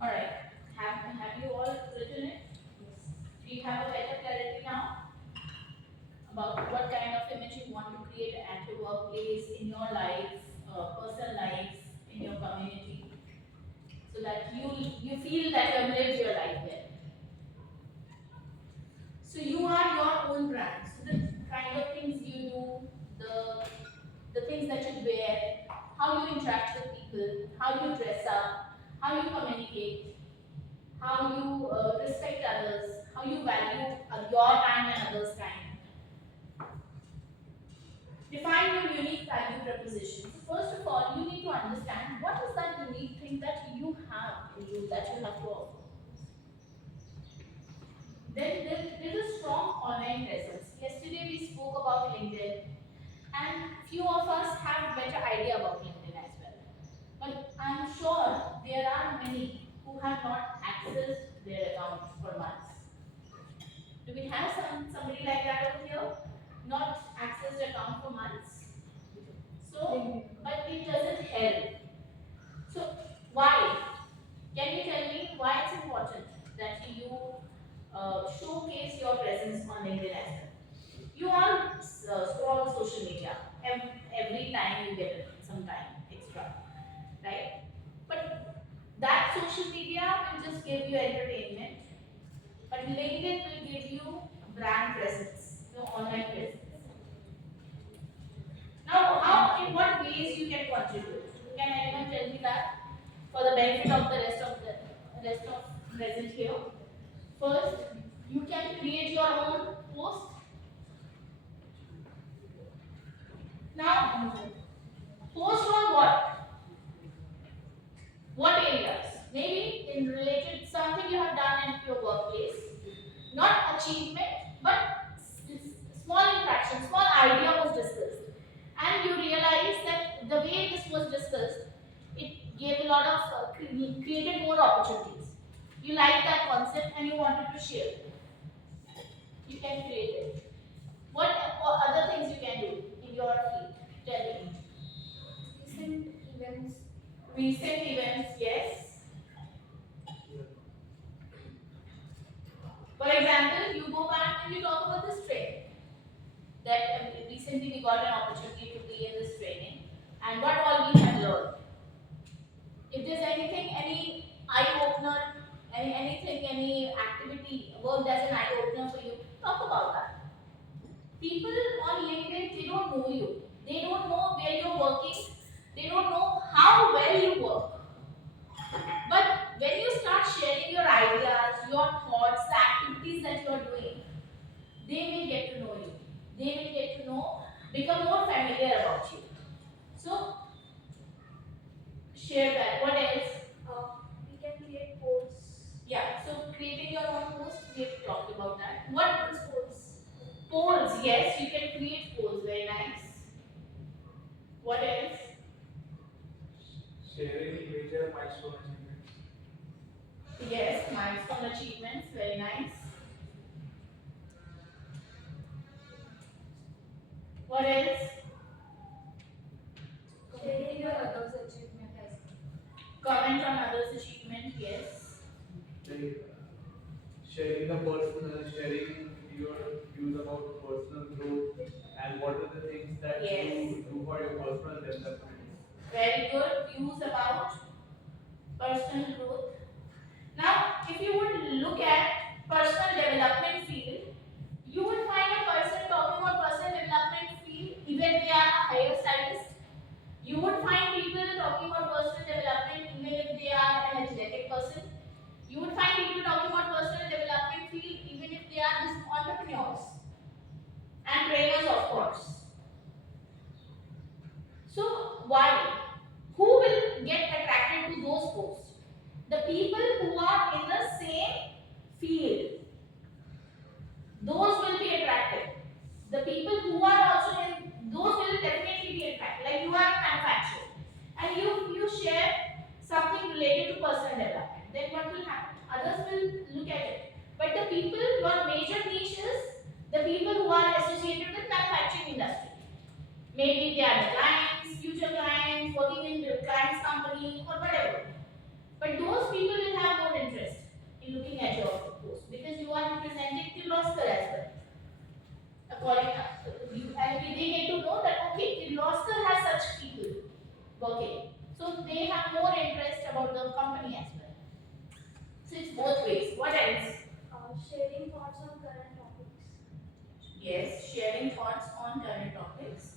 All right. Have you all written it? Do you have a better clarity now about what kind of image you want to create at your workplace, in your life, personal life, in your community, so that you feel that you have lived your life there. So you are your own brand. So the kind of things you do, the things that you wear, how you interact with people, how you dress up, how you communicate, how you respect others, how you value your time and others' time. Define your unique value proposition. So first of all, you need to understand what is that unique thing that you have in you that you have to offer. Then there is a strong online presence. Yesterday we spoke about LinkedIn, and few of us have better idea about LinkedIn as well. But I'm sure there are many who have not accessed their account for months. Do we have somebody like that over here? Not accessed account for months. So, but it doesn't help. So, why? Can you tell me why it's important that you showcase your presence on LinkedIn as well? You all scroll social media every time you get some time extra, right? But that social media will just give you entertainment, but LinkedIn will give you brand presence, your online presence. Now, how, in what ways you can contribute? Can anyone tell me that for the benefit of the rest of present here? First, you can create your own post. Now, post on what? What areas? Maybe in related something you have done in your workplace, not achievement, but small interaction, small idea was discussed, and you realize that the way this was discussed, it gave a lot of created more opportunities. You like that concept and you wanted to share it. You can create it. What other things you can do in your field? Tell me. Recent events. Recent events, yes. For example, you go back and you talk about this training. That recently we got an opportunity to be in this training, and what all we have learned. If there's anything, any eye opener, anything, any activity worked as an eye opener for you, talk about that. People on LinkedIn, they don't know you. They don't know where you're working. They don't know how well you work. But when you start sharing your ideas, your thoughts, the activities that you are doing, they will get to know you. They will get to know, become more familiar about you. So share that. What else? We can create polls. Yeah. So creating your own post, we have talked about that. What Is polls. polls? Yes, you can create polls. Very nice. What else? Sharing major milestone achievements. Yes, milestone achievements. Very nice. What else? Sharing your others' achievement as Comment on others' achievement. Yes. Like sharing the personal, sharing your views about personal growth and what are the things that Yes. you do for your personal development. Very good views about personal growth. Now, if you would look at personal development field, you would find a person talking about personal development field even if they are a hairstylist. You would find people talking about personal development even if they are an athletic person. You would find people talking about personal development field even if they are just entrepreneurs and trainers, of course. So why? Who will get attracted to those posts? The people who are in the same field. Those will be attracted. The people who are also in those will definitely be attracted. Like you are in manufacturing and you share something related to personal development. Then what will happen? Others will look at it. But the people, your major niche is the people who are associated with manufacturing industry. Maybe they are the clients, future clients, working in the client's company or whatever. But those people will have So they have more interest about the company as well. So it's both ways. What else? Sharing thoughts on current topics. Yes, sharing thoughts on current topics.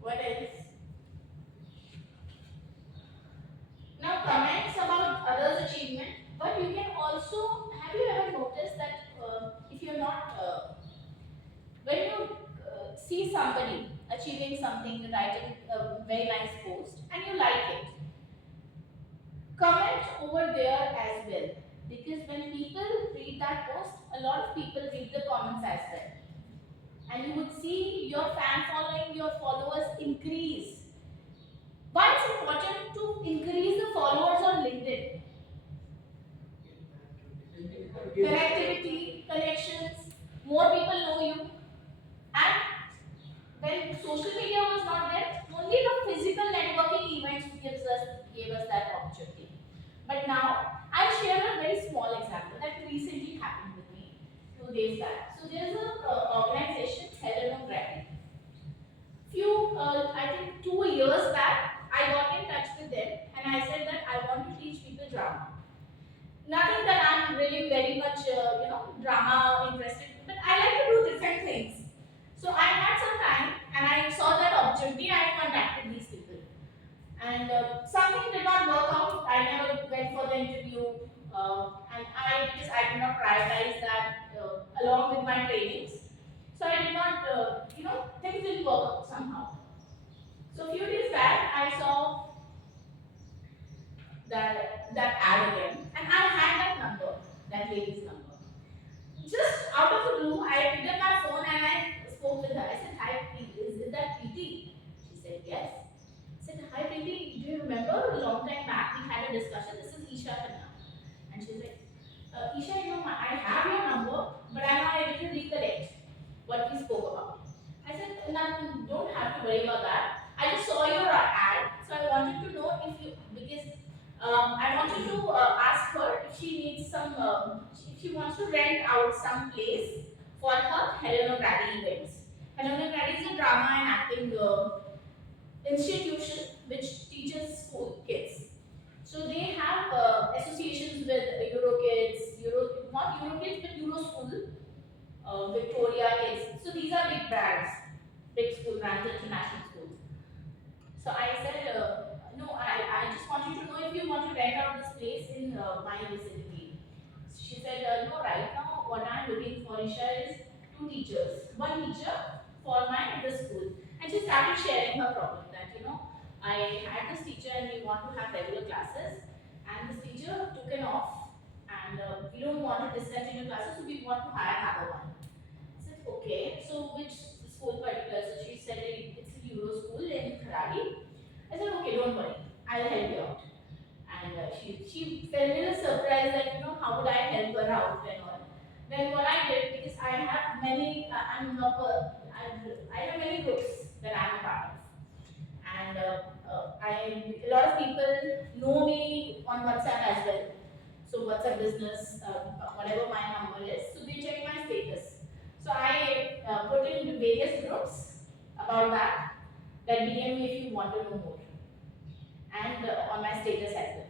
What else? Now comments about others' achievement, but you can also, have you ever noticed that if you're not, when you see somebody achieving something, writing a very nice post, and you like it, comment over there as well. Because when people read that post, a lot of people read the comments as well. And you would see your fan following, your followers increase. Why it's important to increase the followers on LinkedIn? Connectivity, connections, more people know you. And when social media was not there, only the physical networking events gave us that opportunity. But now I'll share a very small example that recently happened with me 2 days back. So there's a organization, Helena Grady. I think 2 years back, I got in touch with them and I said that I want to teach people drama. Nothing that I'm really very much, drama interested, but I like to do different things. So I had some time and I saw that opportunity. I contacted these people, and something did not work out. I never went for the interview, and because I did not prioritize that along with my trainings, so I did not, things didn't work out somehow. So a few days back, I saw that ad again, and I had that number, that lady's number. Just out of the blue, I picked up my phone and I spoke with her. I said, "Hi, is that Preeti?" She said, "Yes." I said, "Hi, Preeti. Do you remember a long time back we had a discussion? This is Isha Khanna." And she's like, "Isha, I have your number, but I'm not able to recollect what we spoke about." I said, "Nothing. Don't have to worry about that. I just saw your ad, so I wanted to know if you because." I wanted to ask her if she needs if she wants to rent out some place for her Helena Grady events. Helena Grady is a drama and acting institution which teaches school kids. So they have associations with EuroKids, not EuroKids but Euroschool, Victoria Kids. So these are big brands, big school brands, international schools. So I said, no, I just want you to know if you want to rent out this place in my vicinity. She said, no, right now what I'm looking for, Isha, is 2 teachers. One teacher for the school. And she started sharing her problem that, I had this teacher and we want to have regular classes. And this teacher took an off. And we don't want to discontinue classes, so we want to hire another one. I said, okay, so which school particular? So she said it's a Euro school in Kharadi. I said, okay, don't worry, I'll help you out. And she felt a little surprised that, how would I help her out and all. Then what I did, because I have many, I have many groups that I'm a part of. And a lot of people know me on WhatsApp as well. So WhatsApp business, whatever my number is, so they check my status. So I put in various groups about that DM me if you want to know more, and on my status as well.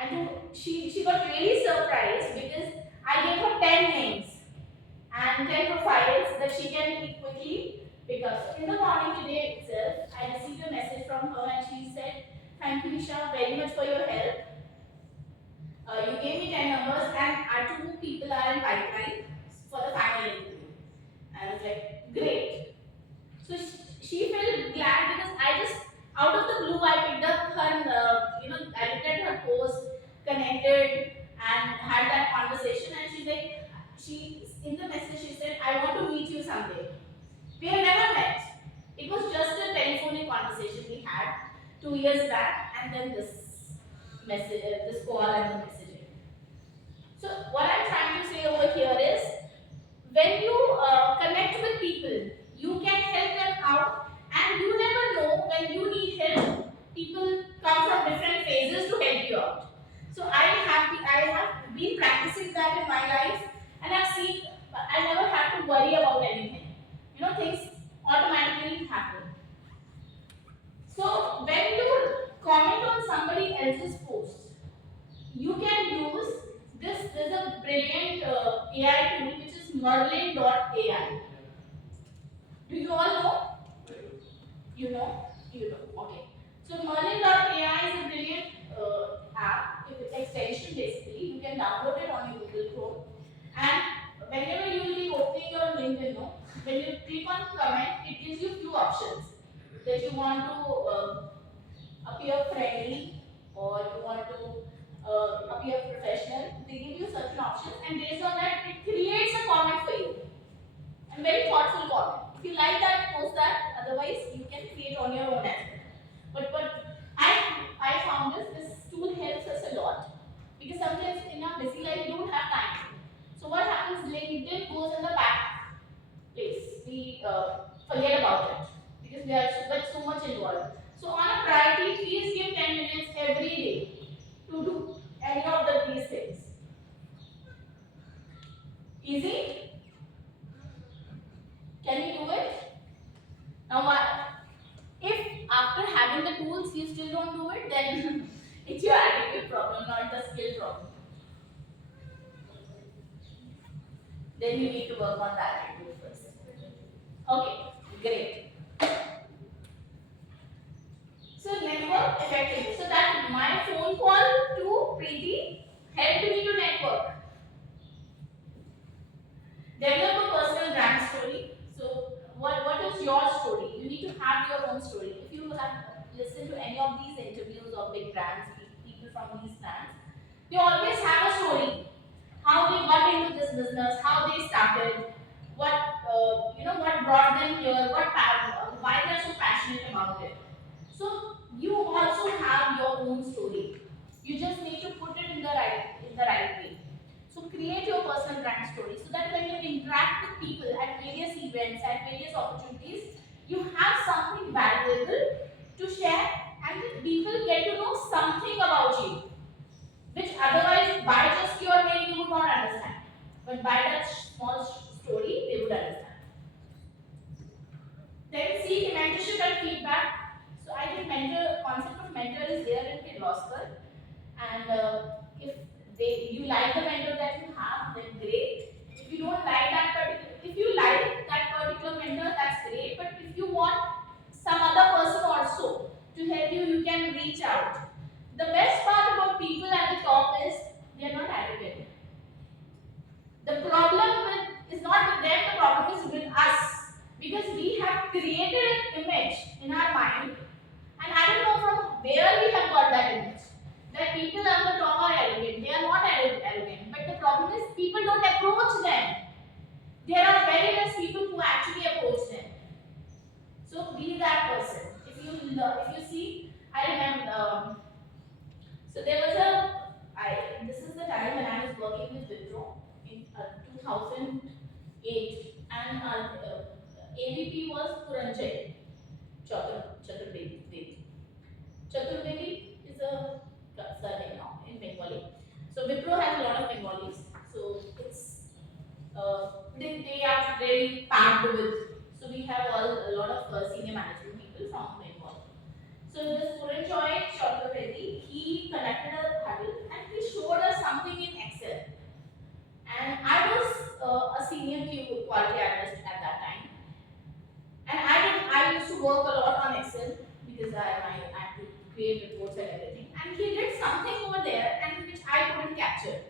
And she got really surprised because I gave her 10 names and 10 profiles that she can quickly pick up. So in the morning today itself, I received a message from her and she said, "Thank you, Isha, very much for your help. You gave me 10 numbers and our 2 people are in pipeline for the final interview." I was like, great. So she felt glad because I just, out of the blue, I picked up her, I looked at her post, connected, and had that conversation. And she's like, in the message, she said, "I want to meet you someday." We have never met. It was just a telephonic conversation we had 2 years back, and then this message, this call and the messaging. So what I'm trying to say over here is, when you connect with people, you can help them out, and you never know when you need help. People come from different phases to help you out. So I have been practicing that in my life, and I've seen I never have to worry about anything. Things automatically happen. So when you comment on somebody else's post, you can use this. There's a brilliant AI tool which is Merlin.ai. Do you all know? You know? You know. Okay. So Merlin.ai is a brilliant app, it's extension basically. You can download it on your Google Chrome. And whenever you will be opening your LinkedIn, no, when you click on comment, it gives you few options that you want to appear friendly or you want to appear professional. They give you certain options, and based on that, it creates a comment for you. And very thoughtful comment. If you like that, post that. Otherwise, you can create on your own as well. But I found this tool helps us a lot because sometimes in our busy life we don't have time. So what happens? LinkedIn goes in the back place. We forget about it because we are so much involved. So on a priority, please give 10 minutes every day to do any of these things. Easy? Can you do it? Now what? If after having the tools you still don't do it, then it's your attitude problem, not the skill problem. Then you need to work on that attitude first. Okay, great. So network effectively. So that my phone call to Preeti helped me to network. Develop a personal brand story. So what is your story? You need to have your own story. If you have listened to any of these interviews of big brands, people from these brands, they always have a story. How they got into this business, how they started, what brought them here, why they're so passionate about it. So you also have your own story. You just need to put it in the right way. So create your personal brand story so that when you interact with people at various events, at various opportunities, you have something valuable to share and the people get to know something about you, which otherwise by just your name you would not understand. But by that small story, they would understand. Then seek mentorship and feedback. So I think concept of mentor is there in Kirloskar, and if you like the mentor that you have, then great. If you don't like if you like that particular mentor, that's great. But if you want some other person also to help you, you can reach out. The best part about people at the top is they are not arrogant. The problem is not with them, the problem is with us. Because we have created an image in our mind, and I don't know from where we have got that image. That people on the top are arrogant. They are not arrogant. But the problem is people don't approach them. There are very less people who actually approach them. So be that person. If you see, I remember. So there was this is the time when I was working with Wipro in 2008, and AVP was Puranjay Chaturvedi. Chaturvedi is a surname now in Bengali. So Wipro has a lot of Bengalis. So it's they are very packed with. So we have a lot of senior management people from Bengal. So this Puranjay Chaturvedi, he conducted a huddle and he showed us something in Excel. And I was a senior quality analyst at that time. And I used to work a lot on Excel because I had to create reports and everything. And he did something over there and which I couldn't capture.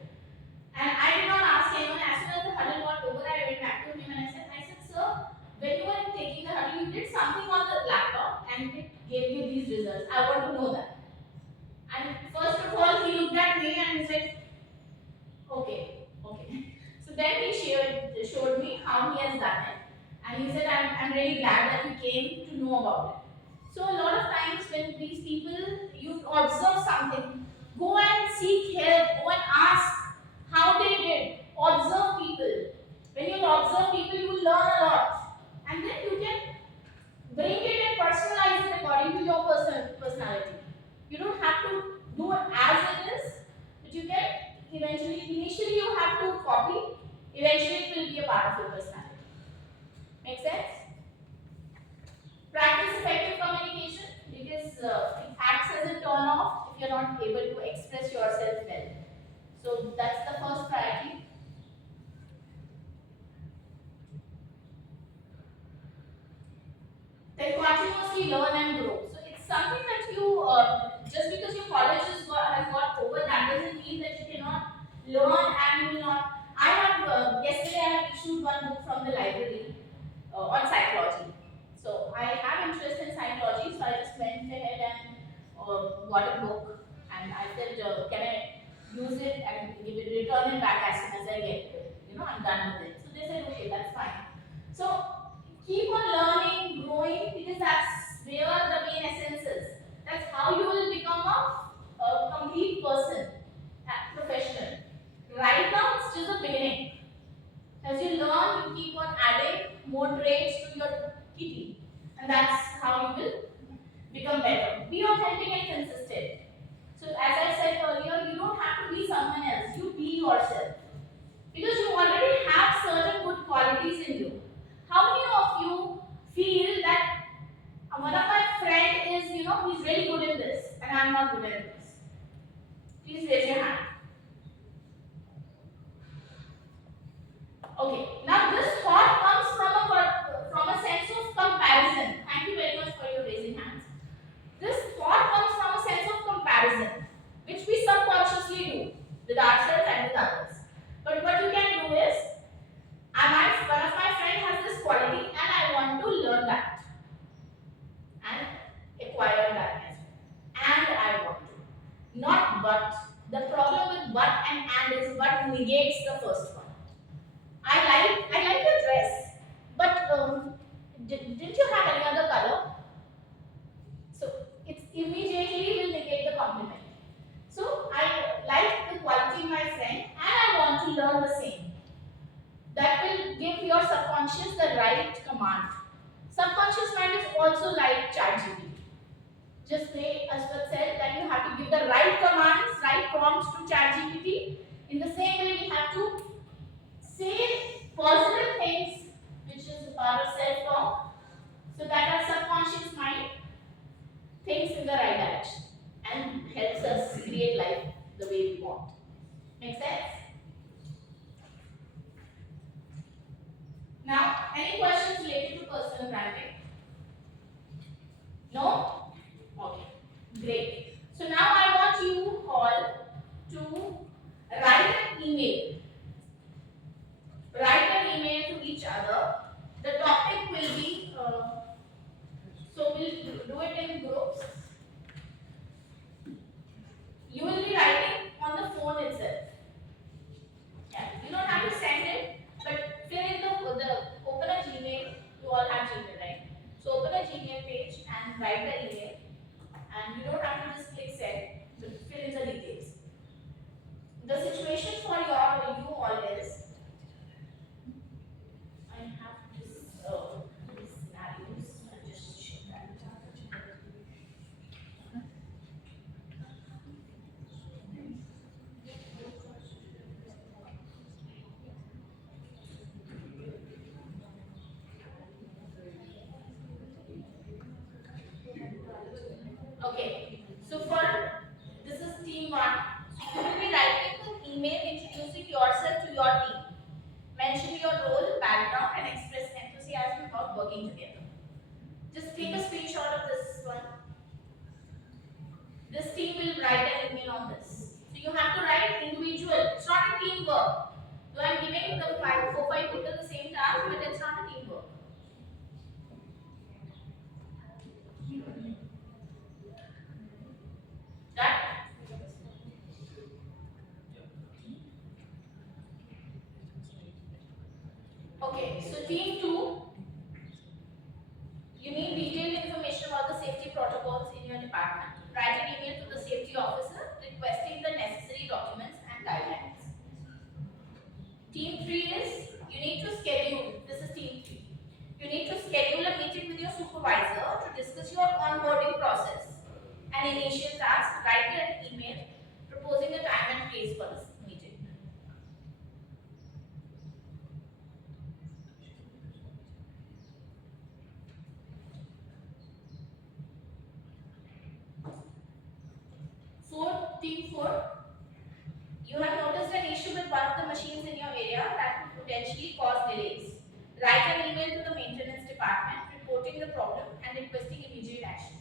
And I did not ask anyone. As soon as the huddle got over, I went back to him and I said, sir, when you were taking the huddle, you did something on the laptop and it gave you these results. I want to know that. And first of all, he looked at me and he said, okay. So then he showed me how he has done it. And he said, I'm really glad that you came to know about it. So a lot of times when these people, you observe something, go and seek help, go and ask how they did. Observe people. When you observe people, you will learn a lot. And then you can bring it and personalize it according to your personality. You don't have to do it as it is, but you can initially you have to copy, eventually it will be a part of your personality. Then continuously learn and grow. So it's something that you just because your college has got over, that doesn't mean that you cannot learn and you will not. I have yesterday I have issued one book from the library on psychology. So I have interest in psychology, so I just went ahead and got a book, and I said, can I use it and give it, return it back as soon as I get it? I'm done with it. So they said, okay, that's fine. So keep on learning, growing, because that's where the main essence is. That's how you will become a complete person, a professional. Right now, it's just the beginning. As you learn, you keep on adding more traits to your kitty, and that's how you will become better. Be authentic and consistent. So, as I said earlier, you don't have to be someone else. You be yourself, because you already have certain good qualities in you. How many of you feel that one of my friend is, he's really good in this, and I'm not good at this? Please raise your hand. Okay, now this thought comes from a sense of comparison. Thank you very much for your raising hands. This thought comes from a sense of comparison, which we subconsciously do with ourselves and with others. But what you can do is, one of my friend has this quality, and I want to learn that and acquire that as well. And I want to, not but. The problem with but and is but negates the first one. I like your dress, but didn't you have any other color? So it's immediately will negate the compliment. So I like the quality in my friend, and I want to learn the same. That will give your subconscious the right command. Subconscious mind is also like ChatGPT. Just say, as what said, that you have to give the right commands, right prompts to ChatGPT. In the same way, we have to say positive things, which is our self-talk, so that our subconscious mind thinks in the right direction and helps us create life the way we want. Make sense? Now, any questions related to personal branding? No? Okay, great. So now I want you all to write an email. Write an email to each other. The topic will be, so we'll do it in groups. You will be writing on the phone itself. Yeah, you don't have to send it, but fill in the open a Gmail. You all have Gmail, right? So open a Gmail page and write the email, and you don't have to just click send, but fill in the details. The situation for you all is, I have these scenarios. I'll just share that. Okay, so this is team 1. So you will be writing an email introducing yourself to your team. Mention your role, background, and express enthusiasm about working together. Just take a screenshot of this one. This team will write an email on this. So you have to write individual. It's not a teamwork. So I'm giving the 5 people the same task, but it's not a teamwork. Done? Okay, so team 2, you need detailed information about the safety protocols in your department. Write an email to the safety officer requesting the necessary documents and guidelines. Team 3 is, you need to schedule, this is team 3. You need to schedule a meeting with your supervisor to discuss your onboarding process. An initial task, write an email proposing the time and place for this meeting. Team 4, you have noticed an issue with one of the machines in your area that could potentially cause delays. Write an email to the maintenance department reporting the problem and requesting immediate action.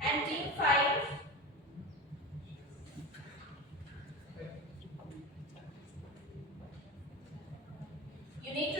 And team 5, you need to